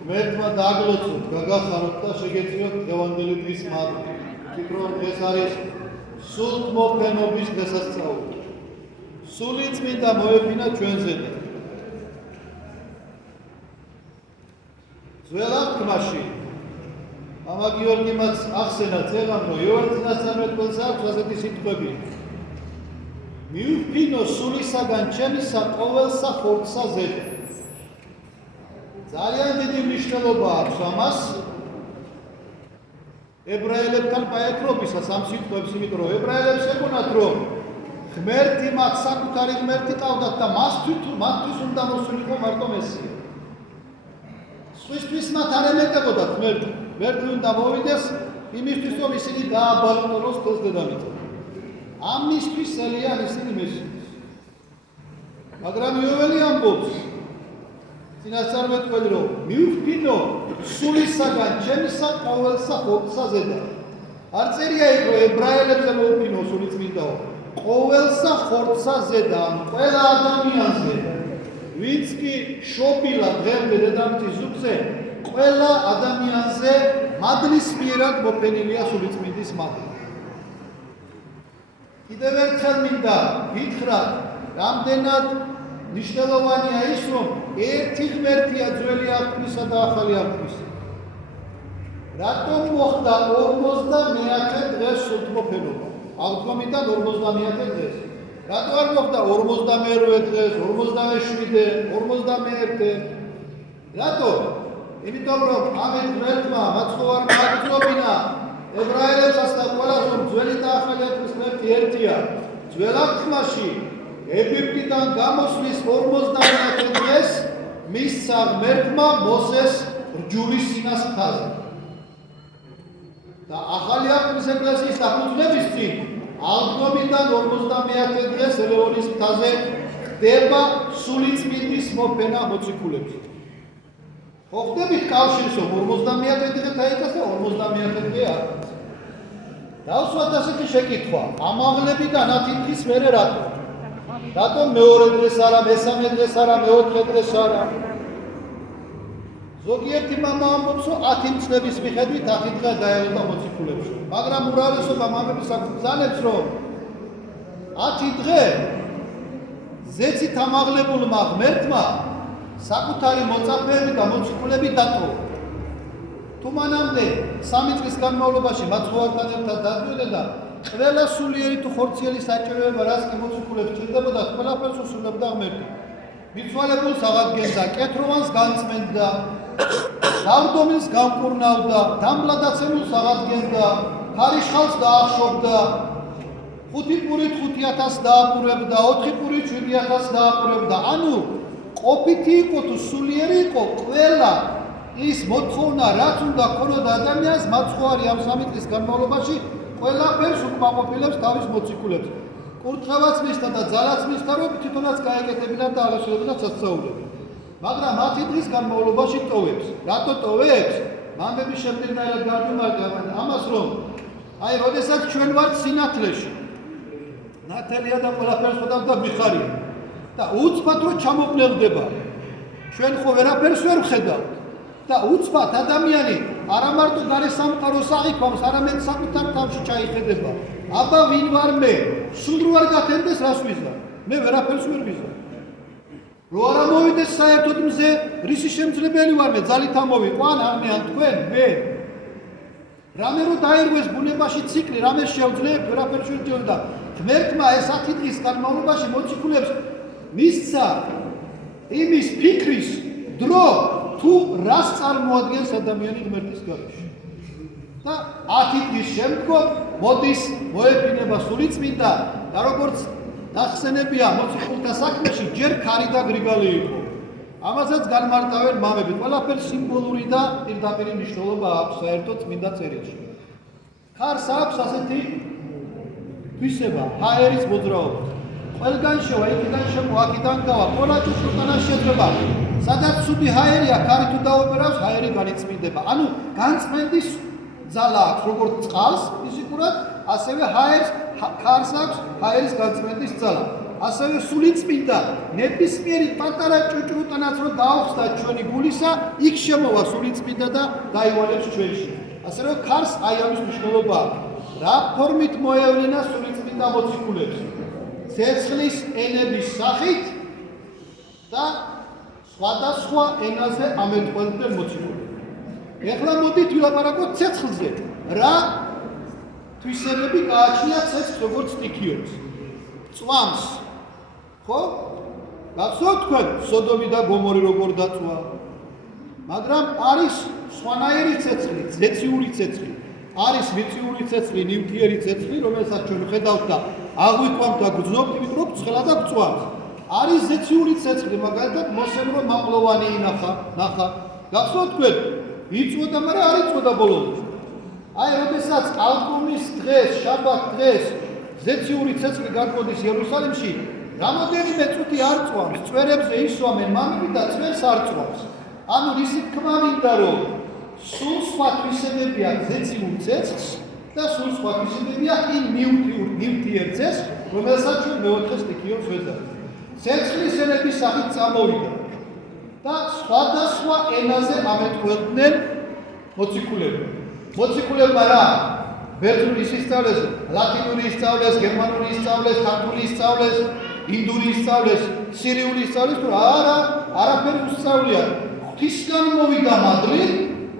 ღმერთმა დააგლოცოთ, გაგახაროთ და შეგეწიოთ დღევანდელი დღის მადლი. ვფიქრობ, ეს არის სულთმოფენობის დღესასწაული. სული წმინდა მოეფინა ჩვენზე და ძველ აღთქმაში მამა გიორგიმაც ახსენა წეგან, რომ იოანე წინასწარმეტყველს აქვს ასეთი სიტყვები: მიუფინო სულისაგან ჩემისა ყოველსა ხორცსა ზედა. ძალიან დიდი მნიშვნელობა აქვს ამას ებრაელებთან პაექრობისას ამ სიტყვებს, იმიტომ რომ ებრაელებს ეგონათ, რომ ღმერთი მათ საკუთარი ღმერთი ყავდათ და მათთვის უნდა მოსულიყო მარტო მესია. სხვისთვის მათ არ ემეტებოდათ ღმერთი. ღმერთი უნდა მოვიდეს იმისთვის, რომ ისინი დააბალტონოს თოს დედამიწა. ამისთვის ელიან ისინი მესიას. მაგრამ იოველი ამბობს წინასწარმეტყველი, რომ მიუფინო სულისაგან ჩემისა ყოველსა ხორცსა ზედა. არ წერია იქ, რომ ებრაელებზე მოუფინო სული წმინდაო. ყოველსა ხორცსა ზედა, ანუ ყველა ადამიანზე, ვინც კი შობილა დღემდე დედამიწის ზურგზე, ყველა ადამიანზე მადლის მიერად მოფენილია სულიწმინდის მადლი. კიდევ ერთხელ მინდა გითხრათ, რამდენად მნიშვნელოვანია ის, რომ ერთი ღმერთია ძველი აღთქმისა და ახალი აღთქმისა. რატომ მოხდა 50-მე დღეს სულთმოფენობა? აღდგომიდან 50-მე დღეს. რატო არ მოხდა 58-ე დღეს, 57-ე, 51-ე? რატო? იმიტომ რომ ამით ღმერთმა მაცხოვარმა აგრძნობინა ებრაელებსაც და ყველას, რომ ძველი და ახალი აღთქმის ღმერთი ერთია. ძველ აღთქმაში ეგვიპტიდან გამოსვლის 50-მე დღეს მისცა ღმერთმა მოსეს რჯულის სინას მთაზე. და ახალი აღთქმის ეკლესიის დაფუძნების წინ აღდგომიდან 50-მე დღეს ელეონის მთაზე ხდება სულიწმინდის მოფენა მოციქულებს. ხო ხდებით კავშირს, რომ 50-მე დღე დაიწას და 50-მე დღე არ. დავსვათ ასეთი შეკითხვა, ამაღლებიდან 10 დღის მერე რატო? რატომ მეორე დღეს არა, მესამე დღეს არა, მეოთხე დღეს არა? ზოგიერთი მამა ამბობს, რომ 10 წლების მიხედვით 10 დღე დაელოდა მოციქულებს. მაგრამ უმრავლესობა მამების აგზავნებს, რომ 10 დღე ზეცით ამაღლებულმა ღმერთმა საკუთარი მოწაფეები და მოციქულები დატოვა. თუ მანამდე 3 წლის განმავლობაში მაცხოვართან ერთად დადიოდა და ყველა სულიერი თუ ხორციელი საჭიროება, რაც კი მოციქულებს ჭირდებოდა, ყველაფერს უსრულებდა ღმერთი. მიცვალებულს აღადგენდა, კეთროვანს განწმენდა, დავდომილს გამკურნავდა, დამბლადაცემულს აღადგენდა, ქარიშხალს დაახშობდა, 5 პურით 5000 დააპურებდა, 4 პურით 7000 დააპურებდა. ანუ ყოფითი იყო თუ სულიერი იყო, ყველა ის მოთხოვნა, რაც უნდა ქონოდა ადამიანს, მაცხოვარი ამ 3 წლის განმავლობაში ყველაფერს უკმაყოფილებს თავის მოციქულებს. კურთხევაც მისთა და ძალაც მისთა, რომ თვითონაც გაეკეთებინათ და აღესრულებინათ სასწაულები. მაგრამ 10 დღის განმავლობაში ტოვებს. რატო ტოვებს? მამების შემდეგნაირად გამიმართა ამას, რომ აი, როდესაც ჩვენ ვართ სინათლეში, ნათელია და ყველაფერს ხედავთ და მიხარია. და უცბად რო ჩამოპნელდება. ჩვენ ხო ვერაფერს ვერ ვხედავთ. და უცბად ადამიანი არა მარტო გარესამყაროს აღიქვამს, არამედ საკუთარ თავში ჩაიხედება. აბა ვინ ვარ მე? სულ რო არ გათენდეს რას ვიზარ? მე ვერაფერს ვერ ვიზარ. რო არა მოვიდეს საერთოდ მზე, რისი შემძლებელი ვარ მე? ძალით ამოვიყო ან არ მე ან თქვენ? მე. რამე რო დაირღვეს ბუნებაში ციკლი, რამე შევძლებთ, ვერაფერს ვერ ჯობდა. ღმერთმა ეს 10 დღის განმავლობაში მოციქულებს მისცა იმის ფიქრის დრო, თუ რას წარმოადგენს ადამიანი ღმერთის გარეშე. და 10 დღის შემდგომ მოდის მოეფინება სულიწმინდა და როგორც დახსენებია მოციქულთა საქმეში, ჯერ ქარი და გრიგალი იყო. ამასაც განმარტავენ მამები. ყველაფერს სიმბოლური და პირდაპირ მნიშვნელობა აქვს საერთოდ წმინდა წერილში. ქარს აქვს ასეთი თვისება, ჰაერის მოძრაობა. ყველგან შევა, იქიდან შემო, აქიდან გავა, ყველა ჭუჭრუტანას შეძრება. სადაც ცუდი ჰაერია, ქარი თუ დაუპერავს, ჰაერი განიწმინდება. ანუ განწმენდის ძალა აქვს, როგორც წყალს ფიზიკურად, ასევე ქარს აქვს ჰაერის განწმენდის ძალა. ასევე სულიწმინდა ნებისმიერი პატარა ჭუჭრუტანაც რომ დაუხსდა ჩვენი გულისა, იქ შემოვა სულიწმინდა და დაივალებს ჩვენში. ასე რომ ქარს აი ამის მნიშვნელობა რა ფორმით მოევლინა სულიწმინდა მოციქულებს. ცეცხლის ენების სახით და სხვადასხვა ენაზე ამეთყველდნენ მოციქულები. ეხლა მოდით ვილაპარაკოთ ცეცხლზე. რა თვისებები გააჩნია ცეცხლს როგორც სტიქიობს? წვამს. ხო? გახსოვთ თქვენ სოდომი და გომორი როგორ დაწვა? მაგრამ არის სხვანაირი ცეცხლი, ზეციური ცეცხლი. არის მიწიური ცეცხლი, ნივთიერი ცეცხლი, რომელსაც ჩვენ ხედავთ და აღვიქვამთ და გძნობთ, იმიტომ რომ ცხლა და წვამს. არის ზეციური ცეცხლი, მაგალითად მოსემ რომ მაყლოვანი ნახა. გახსოვთ თქვენ? იწვოდა, მაგრამ არ იწვოდა ბოლომდე. აი, როდესაც ალბომის დღეს, შაბათ დღეს ზეციური ცეცხლი გადმოდის იერუსალიმში, რამოდენიმე წუთი არ წვამს, წვერებზე ისვამენ მამები და წვერს არ წვამს. ანუ რისი თქმა მინდა რომ სულ სხვა თვისებები აქვს ზეციურ ცეცხლს და სულ სხვა თვისებები აქვს იმ ნივთიერ ცეცხლს, რომელსაც ჩვენ მეოთხე სტიქიობს ვეძახით. ცეცხლის ენების სახით წამოვიდა და სხვადასხვა ენაზე ამეთყველდნენ მოციქულები. მოციქულებმა რა? ბერძნული ისწავლეს, ლათინური ისწავლეს, გერმანული ისწავლეს, ქართული ისწავლეს, ინდური ისწავლეს, სირიული ისწავლეს, თუ არაფერი უსწავლია. ღვთისგან მოვიდა მადლი,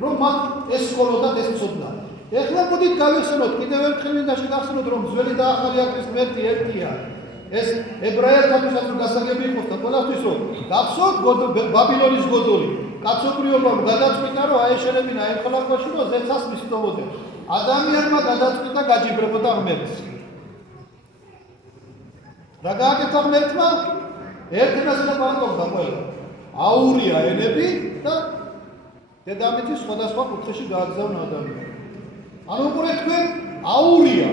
რომ მათ ეს სკოლოდათ ეს ცოდნა. ეხლა მოდით გავიხსენოთ, კიდევ ერთხელ მინდა შეგახსენოთ, რომ ძველი და ახალი აკრის ღმერთი ერთია. ეს ებრაელთათვის რომ გასაგები იყოს და ყველასთვის რომ გახსოვთ ბაბილონის გოდოლი, კაცობრიობამ გადაწყვიტა, რომ აეშენებინა იმ ხალხში, რომ ზეცას მისდომოდნენ. ადამიანმა გადაწყვიტა გაჯიბრებოდა ღმერთს. რა გააკეთა ღმერთმა? ერთ ენაზე ლაპარაკობდა ყველა. აურია ენები და დედამიწის სხვადასხვა კუთხეში გააგზავნა ადამიანი. ანუ უყურეთ თქვენ, აურია.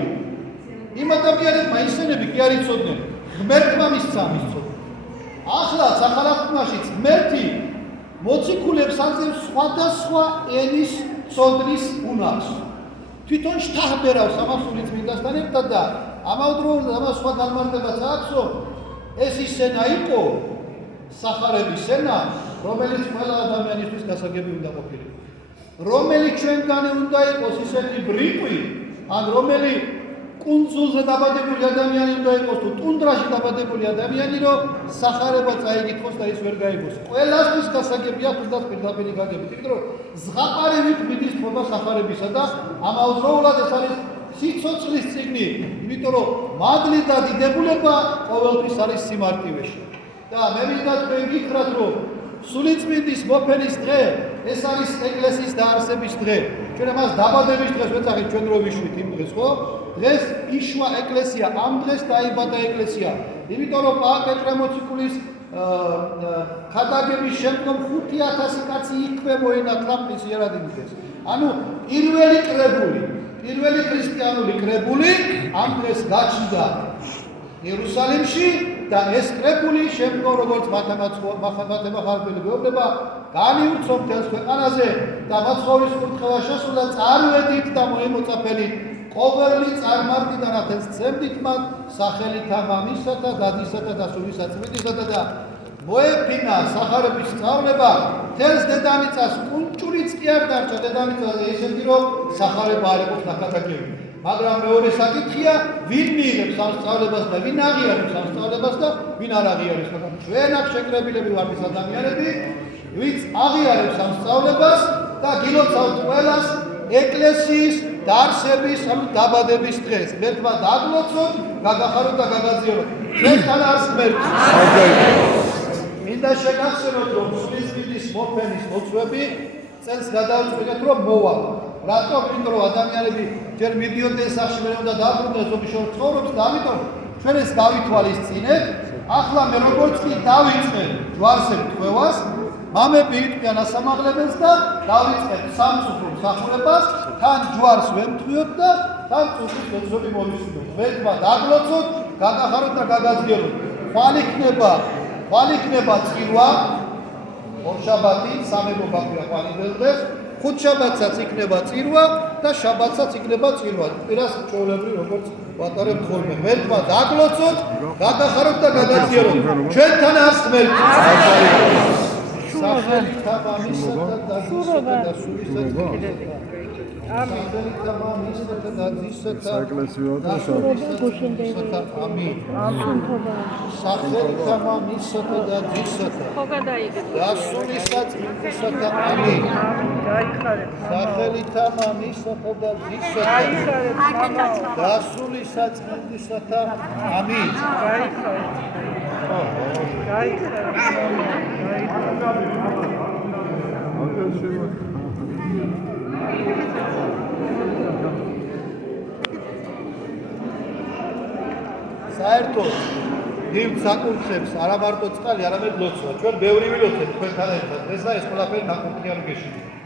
იმ ადამიანებმა ისენები კი არ იცოდნენ, ღმერთმა მისცა ამის ცოდნა. ახლა სახალხოთაშიც ღმერთი მოციქულებს აძლევს სხვადასხვა ენის ცოდნის უნარს. თვითონ შთაჰბერავს ამას სულიწმინდასთან ერთად და ამავდროულად ამას სხვა განმარტებაც აქვს, რომ ეს ის ენა იყო, სახარების ენა, რომელიც ყველა ადამიანისთვის გასაგები უნდა ყოფილიყო. რომელიც ჩვენგანი უნდა იყოს ისეთი ბრიყვი, ან რომელი კუნძულზე დაბადებული ადამიანი უნდა იყოს თუ ტუნდრაში დაბადებული ადამიანი, რომ სახარება წაიგითხოს და ის ვერ გაიგოს. ყველასთვის გასაგებია თუნდაც პირდაპირი გაგებით, იმიტომ რომ ზღაპარებით მიდის თქობა სახარებისა და ამავდროულად ეს არის სიცოცხლის წიგნი, იმიტომ რომ მადლი და დიდებულება ყოველთვის არის სიმარტივეში. და მე მინდა თქვენ გითხრათ, რომ სულიწმინდის მოფენის დღე ეს არის ეკლესიის დაარსების დღე. ჩვენ ამას დაბადების დღეს ვეძახით, ჩვენ რო ვიშვით იმ დღეს, ხო? დღეს იშვა ეკლესია, ამ დღეს დაიბადა ეკლესია. იმიტომ რომ პეტრე მოციქულის ხადაგების შემდგომ 5000 კაცი იქვე მოინათლა მის იარაღის დღეს. ანუ პირველი კრებული, პირველი ქრისტიანული კრებული ამ დღეს გაჩნდა იერუსალიმში და ეს კრებული შემდგომ როგორც მათემატიკა გვეუბნება განივრცო მთელს ქვეყანაზე და მაცხოვრის კურთხევა შესულა წარვედით და მოემოწაფენით ყოველი წარმართიდან ათენს ცემდით მათ სახელითა მამისათა, დადისათა და სულისაწმინდისათა და მოეფინა სახარების სწავლება მთელს დედამიწას კუნჭურიც კი არ დარჩა დედამიწაზე ისეთი რომ სახარება არ იყოს ნაკადაგები. მაგრამ მეორე საკითხია, ვინ მიიღებს ამ სწავლებას და ვინ აღიარებს ამ სწავლებას და ვინ არ აღიარებს, მაგრამ ჩვენ აქ შეკრებილები ვართ ეს ადამიანები, ვინც აღიარებს ამ სწავლებას და გილოცავთ ყველას ეკლესიის დაარსების, ანუ დაბადების დღეს. ღმერთმა დაგლოცოთ, გაგახაროთ და გაგაძიაროთ. ჩვენთან არის ღმერთი. მინდა შეგახსენოთ, რომ სულიწმინდის მოფენის მოწვევები წელს გადავწყვიტეთ, რომ მოვა. რატომ? იმიტომ რომ ადამიანები ჯერ მიდიოდნენ სახში, მე უნდა დაბრუნდეს ზოგი შორს ცხოვრობს და ამიტომ ჩვენ ეს გავითვალისწინეთ. ახლა მე როგორც კი დავიწყებ ჯვარსებ თქვევას, მამები იტყვიან ასამაღლებელს და დავიწყებ სამწუხრო მსახურებას, თან ჯვარს ვემთხვიოთ და თან წუხის მეცნობი მოვისურვოთ. ღმერთმა დაგლოცოთ, გაგახაროთ და გაგაძიაროთ. ხვალ იქნება წირვა, ორშაბათი, სამებო გაგვია ხვალინდელ დღეს ხუთშაბათსაც იქნება წირვა და შაბათსაც იქნება წირვა. პირას ჩვეულებრივ როგორც ვატარებთ ხოლმე. ღმერთმა დაგლოცოთ, გადახაროთ და გადაზიაროთ. ჩვენთან ასმელთ. სახელით ამისსა და დაცვისა და სულისა ამინ. სახელით ამისსა და დაცვისა და საეკლესიო და სულისა ამინ. სახელით ამისსა და დაცვისა და სულისა და ამინ. სახელით ამისსა და დაცვისა და სულისა და ამინ. საერთოდ ნივთ საკურთხებს არა მარტო წყალი, არამედ ლოცვა. ჩვენ ბევრი ვილოცეთ თქვენთან ერთად. ესა ეს ყველაფერი ნაკურთხი არ გეშინია.